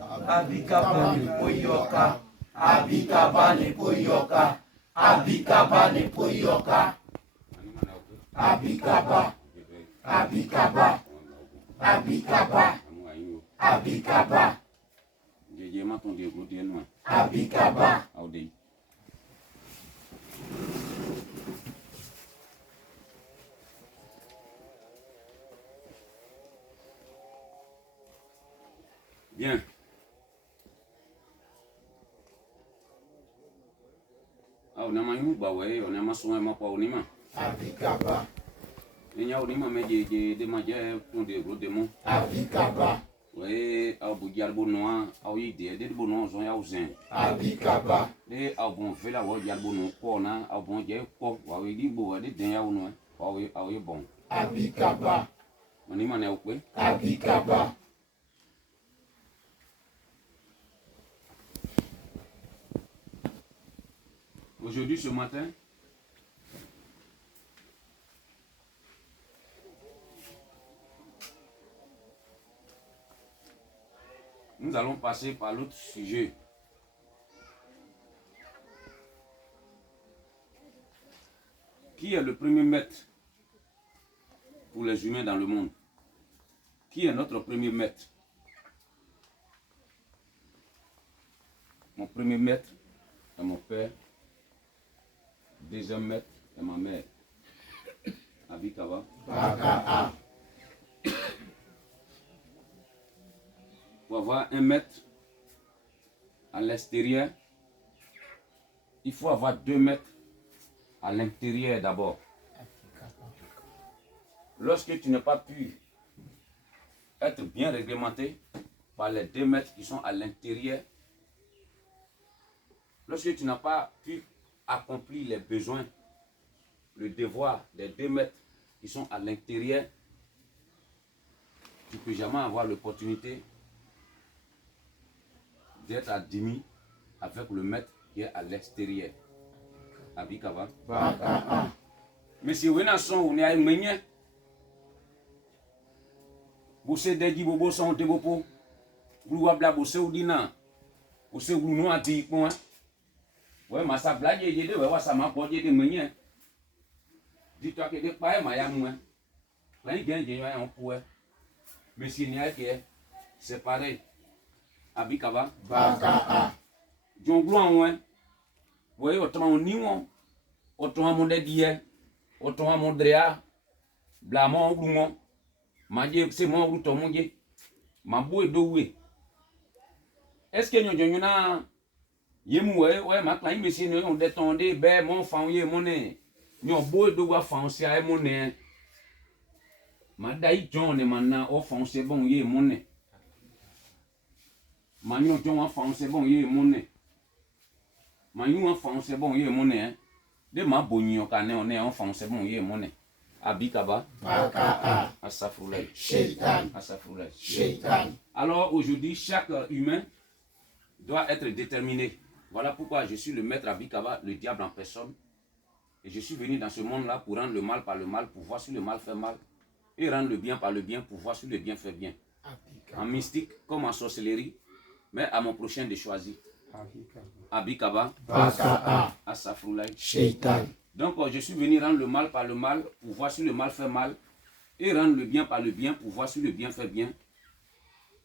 Abikabani Poyoka, Abikabani Poyoka, Abikabani Poyoka, Abikaba, Abikaba, Abikaba, Abikaba, Abikaba. Bien. On a maillot, bah ouais, on a ma soin, ma pas on ima. Abikaba. Il y a on ima mais des magies pour des gros démons. Abikaba. Ouais, au bout de l'albonois, au y des bonons, on y a aux uns. Abikaba. Et au bon fait la voix d'albono, quoi, au bon dieu, quoi, au y dit beau, des derniers ou non, au y bon. Abikaba. On ima n'est pas. Abikaba. Aujourd'hui, ce matin, nous allons passer par l'autre sujet. Qui est le premier maître pour les humains dans le monde? Qui est notre premier maître? Mon premier maître est mon père. Deuxième maître est ma mère. Abikaba. Baka. Pour avoir un maître à l'extérieur, il faut avoir 2 maîtres à l'intérieur d'abord. Lorsque tu n'as pas pu être bien réglementé par les 2 maîtres qui sont à l'intérieur, lorsque tu n'as pas pu accomplir les besoins, le devoir des 2 maîtres qui sont à l'intérieur, tu ne peux jamais avoir l'opportunité d'être à demi avec le maître qui est à l'extérieur. Abikaba. Baka. Mais si vous n'avez pas de vous avez des bobo sont de bobo, vous avez bossé ou dina, vous avez vous n'avez dit quoi? Ouais, ma sa blague est de ouais, ça m'a pas dit de manière. Dis-toi que des pas ma yamouin. Là, il gagne des gens pour mais si n'y a que c'est pareil. Abikaba. Baka. Jonglo ouais. Ouais, autrement on y on. Autrement mon dédié. Autrement mon dréa. Blamon ou mon. Manger c'est mon ou ton manger. Ma boue doué. Est-ce que nous na yemoué ouais ma client mais si nous on détendé ben mon fan yé monnaie. Nous boue doué fan c'est à monnaie. Ma dai John et maintenant au fond c'est bon yé monnaie. Manyo John en fond c'est bon yé monnaie. Manyo en fond c'est bon yé monnaie. De ma bonio kané on est en fond c'est bon yé monnaie. Abikaba. Baka. Asafroulay. Shaitan. Asafroulay. Shaitan. Alors aujourd'hui, chaque humain doit être déterminé. Voilà pourquoi je suis le maître Abikaba, le diable en personne. Et je suis venu dans ce monde-là pour rendre le mal par le mal, pour voir si le mal fait mal. Et rendre le bien par le bien, pour voir si le bien fait bien. En mystique comme en sorcellerie, mais à mon prochain de choisir. Abikaba. Baka. Asafroulay. Shaitan. Donc je suis venu rendre le mal par le mal, pour voir si le mal fait mal. Et rendre le bien par le bien, pour voir si le bien fait bien.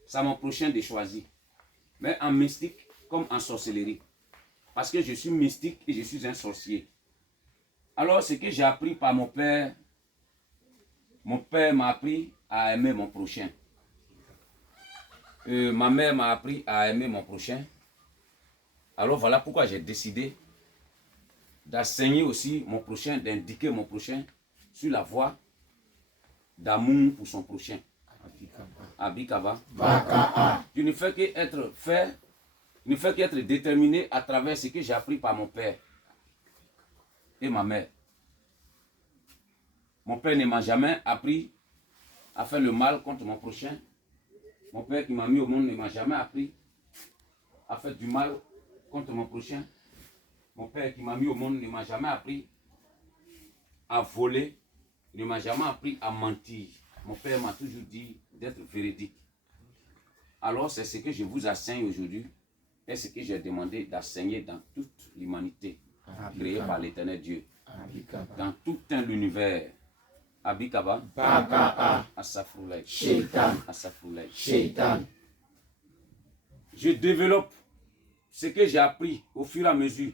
C'est à mon prochain de choisir. Mais en mystique comme en sorcellerie. Parce que je suis mystique et je suis un sorcier. Alors ce que j'ai appris par mon père m'a appris à aimer mon prochain. Ma mère m'a appris à aimer mon prochain. Alors voilà pourquoi j'ai décidé d'enseigner aussi mon prochain, d'indiquer mon prochain sur la voie d'amour pour son prochain. Abikaba. Baka. Je ne fais qu'être fait, je ne fais qu'être déterminé à travers ce que j'ai appris par mon père et ma mère. Mon père ne m'a jamais appris à faire le mal contre mon prochain. Mon père qui m'a mis au monde ne m'a jamais appris à faire du mal contre mon prochain. Mon père qui m'a mis au monde ne m'a jamais appris à voler, ne m'a jamais appris à mentir. Mon père m'a toujours dit d'être véridique. Alors c'est ce que je vous enseigne aujourd'hui et ce que j'ai demandé d'enseigner dans toute l'humanité créée par l'éternel Dieu. Dans tout l'univers. Abikaba. Baka. Asafroulay. Shaitan. Asafroulay. Shaitan. Je développe ce que j'ai appris au fur et à mesure.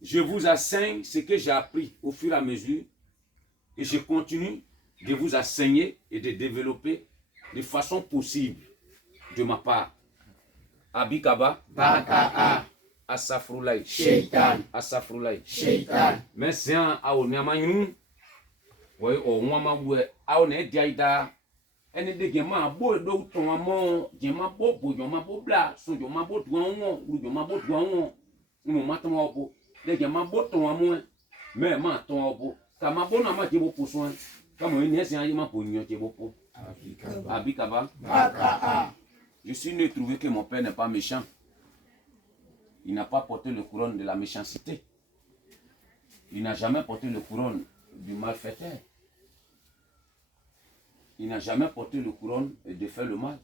Je vous enseigne ce que j'ai appris au fur et à mesure. Et je continue de vous enseigner et de développer de façon possible de ma part. Abikaba. Baka. Asafroulay. Shaitan. Asafroulay. Shaitan. Mais c'est un aouniamayou. Oui, au moins, on est déjà. Ene de gema bo do ton amo gema bo bo gema bo bla so gema bo duanwo lu gema bo duanwo mo maton obo de gema bo ton amo me ma ton obo ka ma bo na ma je bo poso ka mo ni esin aye ma po nyo je bo po abikaba. Je suis né trouvé que mon père n'est pas méchant. Il n'a pas porté le couronne de la méchanceté. Il n'a jamais porté le couronne du malfaiteur. Il n'a jamais porté le couronne de faire le mal.